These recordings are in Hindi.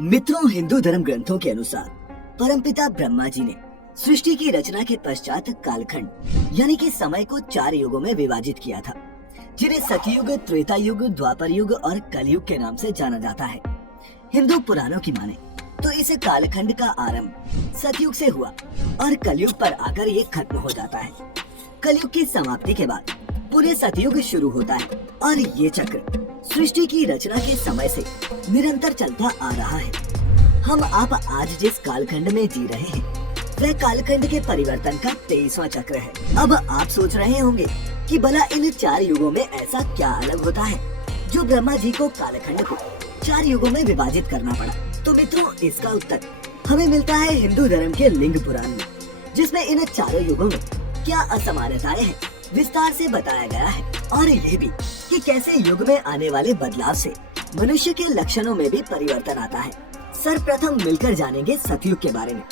मित्रों, हिंदू धर्म ग्रंथों के अनुसार परमपिता ब्रह्मा जी ने सृष्टि की रचना के पश्चात कालखंड यानी कि समय को 4 युगों में विभाजित किया था, जिन्हें सतयुग, त्रेता युग, द्वापर युग और कलयुग के नाम से जाना जाता है। हिंदू पुराणों की माने तो इस कालखंड का आरंभ सतयुग से हुआ और कलयुग पर आकर ये खत्म हो जाता है। कलयुग की समाप्ति के बाद पूरे सतयुग शुरू होता है और ये चक्र सृष्टि की रचना के समय से निरंतर चलता आ रहा है। हम आप आज जिस कालखंड में जी रहे हैं वह कालखंड के परिवर्तन का 23वां चक्र है। अब आप सोच रहे होंगे कि भला इन 4 युगों में ऐसा क्या अलग होता है जो ब्रह्मा जी को कालखंड को 4 युगों में विभाजित करना पड़ा। तो मित्रों, इसका उत्तर हमें मिलता है हिंदू धर्म के लिंग पुराण में, जिसमें इन 4 युगों में क्या असमानताएं हैं विस्तार से बताया गया है, और यह भी कि कैसे युग में आने वाले बदलाव से मनुष्य के लक्षणों में भी परिवर्तन आता है। सर्वप्रथम मिलकर जानेंगे सतयुग के बारे में।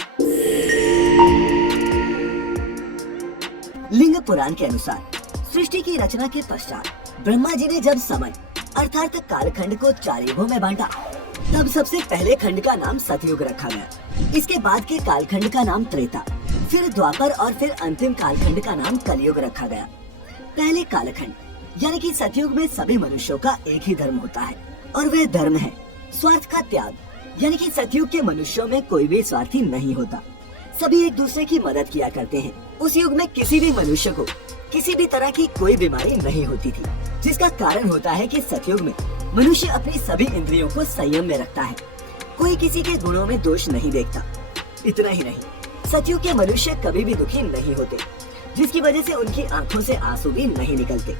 लिंग पुराण के अनुसार सृष्टि की रचना के पश्चात ब्रह्मा जी ने जब समय अर्थात कालखंड को 4 युगों में बांटा, तब सबसे पहले खंड का नाम सतयुग रखा गया। इसके बाद के कालखंड का नाम त्रेता, फिर द्वापर और फिर अंतिम कालखंड का नाम कलयुग रखा गया। पहले कालखंड यानी कि सतयुग में सभी मनुष्यों का एक ही धर्म होता है और वह धर्म है स्वार्थ का त्याग, यानी कि सतयुग के मनुष्यों में कोई भी स्वार्थी नहीं होता, सभी एक दूसरे की मदद किया करते हैं। उस युग में किसी भी मनुष्य को किसी भी तरह की कोई बीमारी नहीं होती थी, जिसका कारण होता है कि सतयुग में मनुष्य अपनी सभी इंद्रियों को संयम में रखता है, कोई किसी के गुणों में दोष नहीं देखता। इतना ही नहीं, सतयुग के मनुष्य कभी भी दुखी नहीं होते, जिसकी वजह से उनकी आंखों से आंसू भी नहीं निकलते।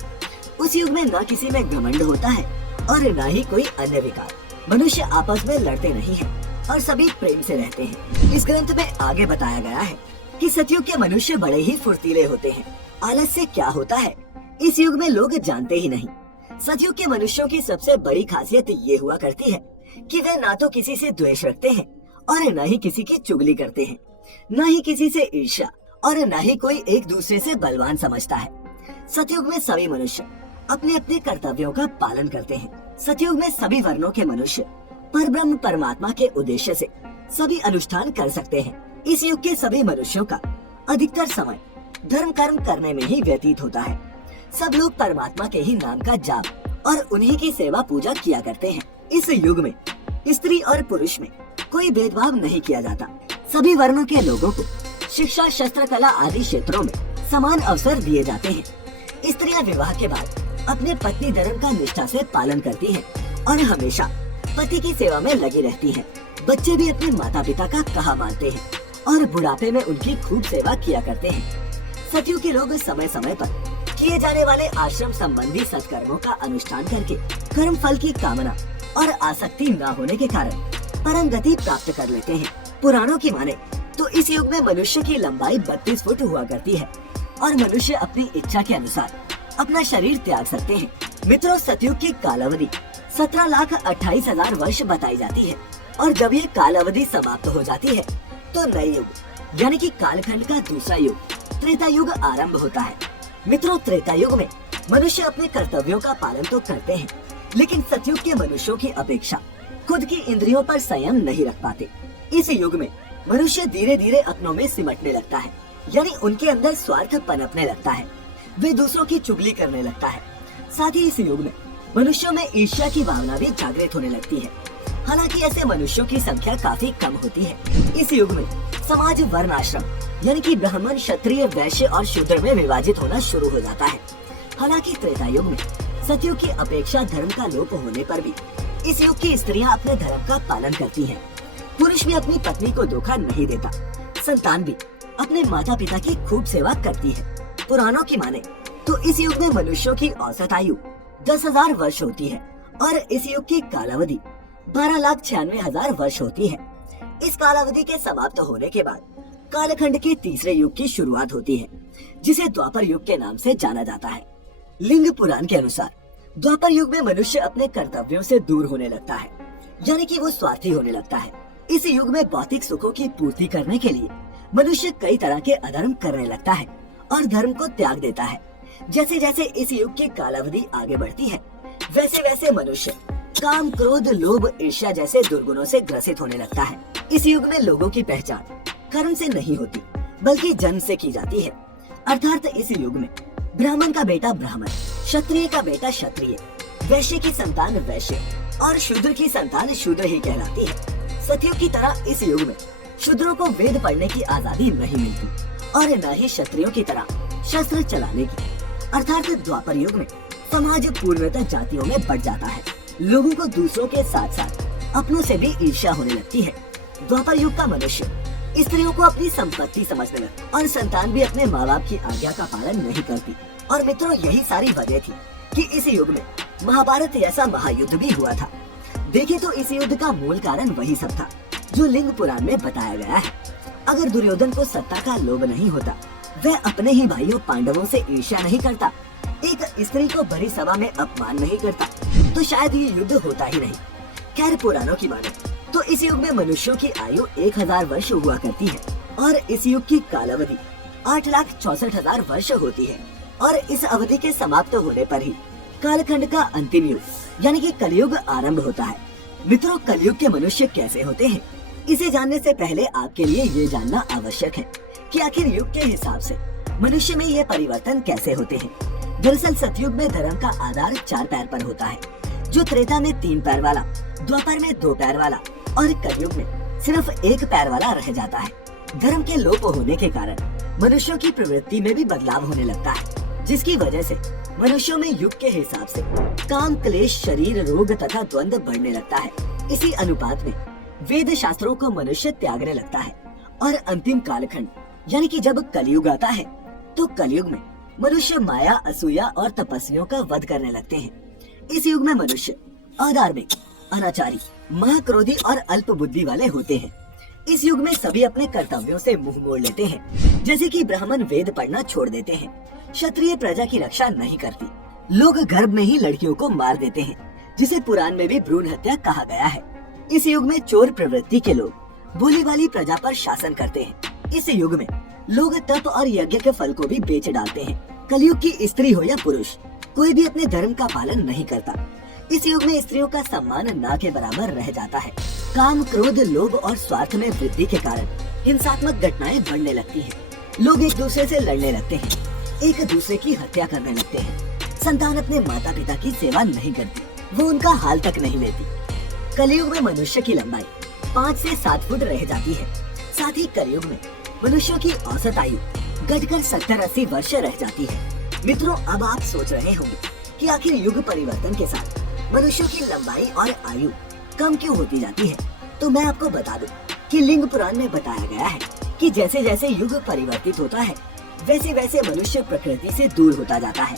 उस युग में न किसी में घमंड होता है और न ही कोई अन्य विकार। मनुष्य आपस में लड़ते नहीं हैं और सभी प्रेम से रहते हैं। इस ग्रंथ में आगे बताया गया है कि सतयुग के मनुष्य बड़े ही फुर्तीले होते हैं। आलस्य क्या होता है इस युग में लोग जानते ही नहीं। सतयुग के मनुष्यों की सबसे बड़ी खासियत ये हुआ करती है कि वे ना तो किसी से द्वेष रखते हैं और न ही किसी की चुगली करते हैं, न ही किसी से ईर्ष्या और न ही कोई एक दूसरे से बलवान समझता है। सतयुग में सभी मनुष्य अपने अपने कर्तव्यों का पालन करते हैं। सतयुग में सभी वर्णों के मनुष्य परब्रह्म परमात्मा के उद्देश्य से सभी अनुष्ठान कर सकते हैं। इस युग के सभी मनुष्यों का अधिकतर समय धर्म कर्म करने में ही व्यतीत होता है। सब लोग परमात्मा के ही नाम का जाप और उन्हीं की सेवा पूजा किया करते हैं। इस युग में स्त्री और पुरुष में कोई भेदभाव नहीं किया जाता। सभी वर्णों के लोगों को शिक्षा, शस्त्र कला आदि क्षेत्रों में समान अवसर दिए जाते हैं। स्त्रियां विवाह के बाद अपने पत्नी धर्म का निष्ठा से पालन करती हैं और हमेशा पति की सेवा में लगी रहती हैं। बच्चे भी अपने माता पिता का कहा मानते हैं और बुढ़ापे में उनकी खूब सेवा किया करते हैं। सतयुग के लोग समय समय पर किए जाने वाले आश्रम संबंधी सत्कर्मों का अनुष्ठान करके कर्म फल की कामना और आसक्ति न होने के कारण परम गति प्राप्त कर लेते हैं। पुराणों की माने तो इस युग में मनुष्य की लंबाई 32 फुट हुआ करती है और मनुष्य अपनी इच्छा के अनुसार अपना शरीर त्याग सकते हैं। मित्रों, सतयुग की कालावधि 17,28,000 वर्ष बताई जाती है और जब ये कालावधि समाप्त हो जाती है तो नए युग यानी कि कालखंड का दूसरा युग त्रेता युग आरंभ होता है। मित्रों, त्रेता युग में मनुष्य अपने कर्तव्यों का पालन तो करते हैं, लेकिन सतयुग के मनुष्यों की अपेक्षा खुद की इंद्रियों पर संयम नहीं रख पाते। इस युग में मनुष्य धीरे धीरे अपनों में सिमटने लगता है, यानी उनके अंदर स्वार्थ पनपने लगता है, वे दूसरों की चुगली करने लगता है। साथ ही इस युग में मनुष्यों में ईर्ष्या की भावना भी जागृत होने लगती है। हालांकि ऐसे मनुष्यों की संख्या काफी कम होती है। इस युग में समाज वर्ण आश्रम यानी कि ब्राह्मण, क्षत्रिय, वैश्य और शूद्र में विभाजित होना शुरू हो जाता है। हालांकि त्रेता युग में सतयुग की अपेक्षा धर्म का लोप होने पर भी इस युग की स्त्रियां अपने धर्म का पालन करती हैं। पुरुष भी अपनी पत्नी को धोखा नहीं देता। संतान भी अपने माता पिता की खूब सेवा करती है। पुराणों की माने तो इस युग में मनुष्यों की औसत आयु 10,000 वर्ष होती है और इस युग की कालावधि 12,96,000 वर्ष होती है। इस कालावधि के समाप्त होने के बाद कालखंड के तीसरे युग की शुरुआत होती है, जिसे द्वापर युग के नाम से जाना जाता है। लिंग पुराण के अनुसार द्वापर युग में मनुष्य अपने कर्तव्यों से दूर होने लगता है, यानी कि वो स्वार्थी होने लगता है। इस युग में भौतिक सुखों की पूर्ति करने के लिए मनुष्य कई तरह के अधर्म करने लगता है और धर्म को त्याग देता है। जैसे जैसे इस युग की कालावधि आगे बढ़ती है, वैसे वैसे मनुष्य काम, क्रोध, लोभ, ईर्ष्या जैसे दुर्गुणों से ग्रसित होने लगता है। इस युग में लोगों की पहचान कर्म से नहीं होती बल्कि जन्म से की जाती है। अर्थात इस युग में ब्राह्मण का बेटा ब्राह्मण, क्षत्रिय का बेटा क्षत्रिय, वैश्य की संतान वैश्य और शूद्र की संतान शूद्र ही कहलाती है। सतयुग की तरह इस युग में शूद्रों को वेद पढ़ने की आजादी नहीं मिलती और न ही क्षत्रियों की तरह शस्त्र चलाने की। अर्थात द्वापर युग में समाज पूर्णतः जातियों में बढ़ जाता है। लोगों को दूसरों के साथ साथ अपनों से भी ईर्ष्या होने लगती है। द्वापर युग का मनुष्य स्त्रियों को अपनी संपत्ति समझने लगा और संतान भी अपने माँ बाप की आज्ञा का पालन नहीं करती। और मित्रों, यही सारी वजह थी कि इस युग में महाभारत जैसा महायुद्ध भी हुआ था। देखें तो इस युद्ध का मूल कारण वही सब था जो लिंग पुराण में बताया गया है। अगर दुर्योधन को सत्ता का लोभ नहीं होता, वह अपने ही भाइयों पांडवों से ईर्ष्या नहीं करता, एक स्त्री को बड़ी सभा में अपमान नहीं करता, तो शायद ये युद्ध होता ही नहीं। खैर, पुराणों की माने तो इस युग में मनुष्यों की आयु 1000 वर्ष हुआ करती है और इस युग की कालावधि 8,64,000 वर्ष होती है। और इस अवधि के समाप्त होने पर ही कालखंड का अंतिम युग यानी कि कलयुग आरंभ होता है। मित्रों, कलयुग के मनुष्य कैसे होते हैं, इसे जानने से पहले आपके लिए ये जानना आवश्यक है कि आखिर युग के हिसाब से मनुष्य में ये परिवर्तन कैसे होते हैं। दरअसल सतयुग में धर्म का आधार 4 पैर पर होता है, जो त्रेता में 3 पैर वाला, द्वापर में 2 पैर वाला और कलयुग में सिर्फ 1 पैर वाला रह जाता है। धर्म के लोप होने के कारण मनुष्यों की प्रवृत्ति में भी बदलाव होने लगता है, जिसकी वजह से मनुष्यों में युग के हिसाब से काम, क्लेश, शरीर, रोग तथा द्वंद्व बढ़ने लगता है। इसी अनुपात में वेद शास्त्रों को मनुष्य त्यागने लगता है और अंतिम कालखंड यानी कि जब कलयुग आता है तो कलयुग में मनुष्य माया, असूया और तपस्वियों का वध करने लगते हैं। इस युग में मनुष्य अधार्मिक, अनाचारी, महाक्रोधी और अल्प बुद्धि वाले होते हैं। इस युग में सभी अपने कर्तव्यों से मुंह मोड़ लेते हैं, जैसे कि ब्राह्मण वेद पढ़ना छोड़ देते हैं, क्षत्रिय प्रजा की रक्षा नहीं करती, लोग गर्भ में ही लड़कियों को मार देते हैं, जिसे पुराण में भी भ्रूण हत्या कहा गया है। इस युग में चोर प्रवृत्ति के लोग भोली वाली प्रजा पर शासन करते हैं। इस युग में लोग तप और यज्ञ के फल को भी बेच डालते हैं। कलयुग की स्त्री हो या पुरुष, कोई भी अपने धर्म का पालन नहीं करता। इस युग में स्त्रियों का सम्मान ना के बराबर रह जाता है। काम, क्रोध, लोभ और स्वार्थ में वृद्धि के कारण हिंसात्मक घटनाएं बढ़ने लगती हैं। लोग एक दूसरे से लड़ने लगते हैं, एक दूसरे की हत्या करने लगते हैं। संतान अपने माता पिता की सेवा नहीं करती, वो उनका हाल तक नहीं लेती। कलयुग में मनुष्य की लंबाई 5 से 7 फुट रह जाती है। साथ ही कलयुग में मनुष्यों की औसत आयु घटकर 70-80 वर्ष रह जाती है। मित्रों, अब आप सोच रहे होंगे कि आखिर युग परिवर्तन के साथ मनुष्यों की लंबाई और आयु कम क्यों होती जाती है। तो मैं आपको बता दूं कि लिंग पुराण में बताया गया है कि जैसे जैसे युग परिवर्तित होता है, वैसे वैसे मनुष्य प्रकृति से दूर होता जाता है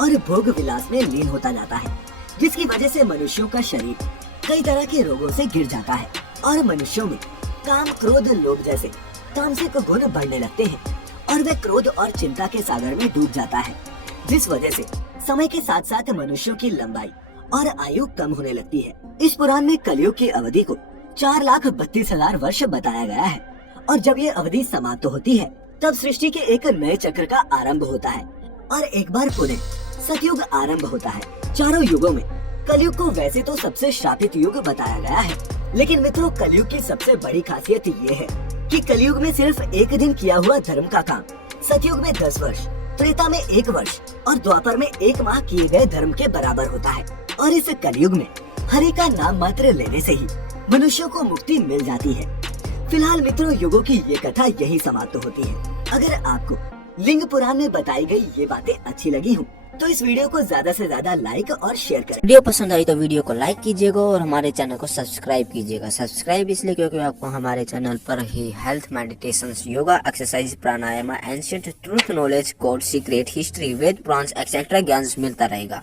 और भोग विलास में लीन होता जाता है, जिसकी वजह से मनुष्यों का शरीर कई तरह के रोगों से घिर जाता है और मनुष्यों में काम, क्रोध, लोभ जैसे तामसिक गुण बढ़ने लगते हैं और वह क्रोध और चिंता के सागर में डूब जाता है, जिस वजह से समय के साथ साथ मनुष्यों की लंबाई और आयु कम होने लगती है। इस पुराण में कलयुग की अवधि को 4,32,000 वर्ष बताया गया है और जब ये अवधि समाप्त होती है तब सृष्टि के एक नए चक्र का आरंभ होता है और एक बार पुनः सतयुग आरंभ होता है। चारों युगों में कलयुग को वैसे तो सबसे श्रापित युग बताया गया है, लेकिन मित्रों, कलयुग की सबसे बड़ी खासियत ये है कि कलयुग में सिर्फ एक दिन किया हुआ धर्म का काम सतयुग में 10 वर्ष, त्रेता में 1 वर्ष और द्वापर में 1 माह किए गए धर्म के बराबर होता है। और इस कलयुग में हरि का नाम मात्र लेने से ही मनुष्यों को मुक्ति मिल जाती है। फिलहाल मित्रों, युगों की ये कथा यही समाप्त होती है। अगर आपको लिंग पुराण में बताई गई ये बातें अच्छी लगी हो तो इस वीडियो को ज्यादा से ज्यादा लाइक और शेयर करें। वीडियो पसंद आई तो वीडियो को लाइक कीजिएगा और हमारे चैनल को सब्सक्राइब कीजिएगा। सब्सक्राइब इसलिए क्योंकि आपको हमारे चैनल पर ही हेल्थ, मेडिटेशन, योगा, एक्सरसाइज, प्राणायाम, ancient truth knowledge, code, secret, history, वेद, पुराण एक्सेट्रा ज्ञान मिलता रहेगा।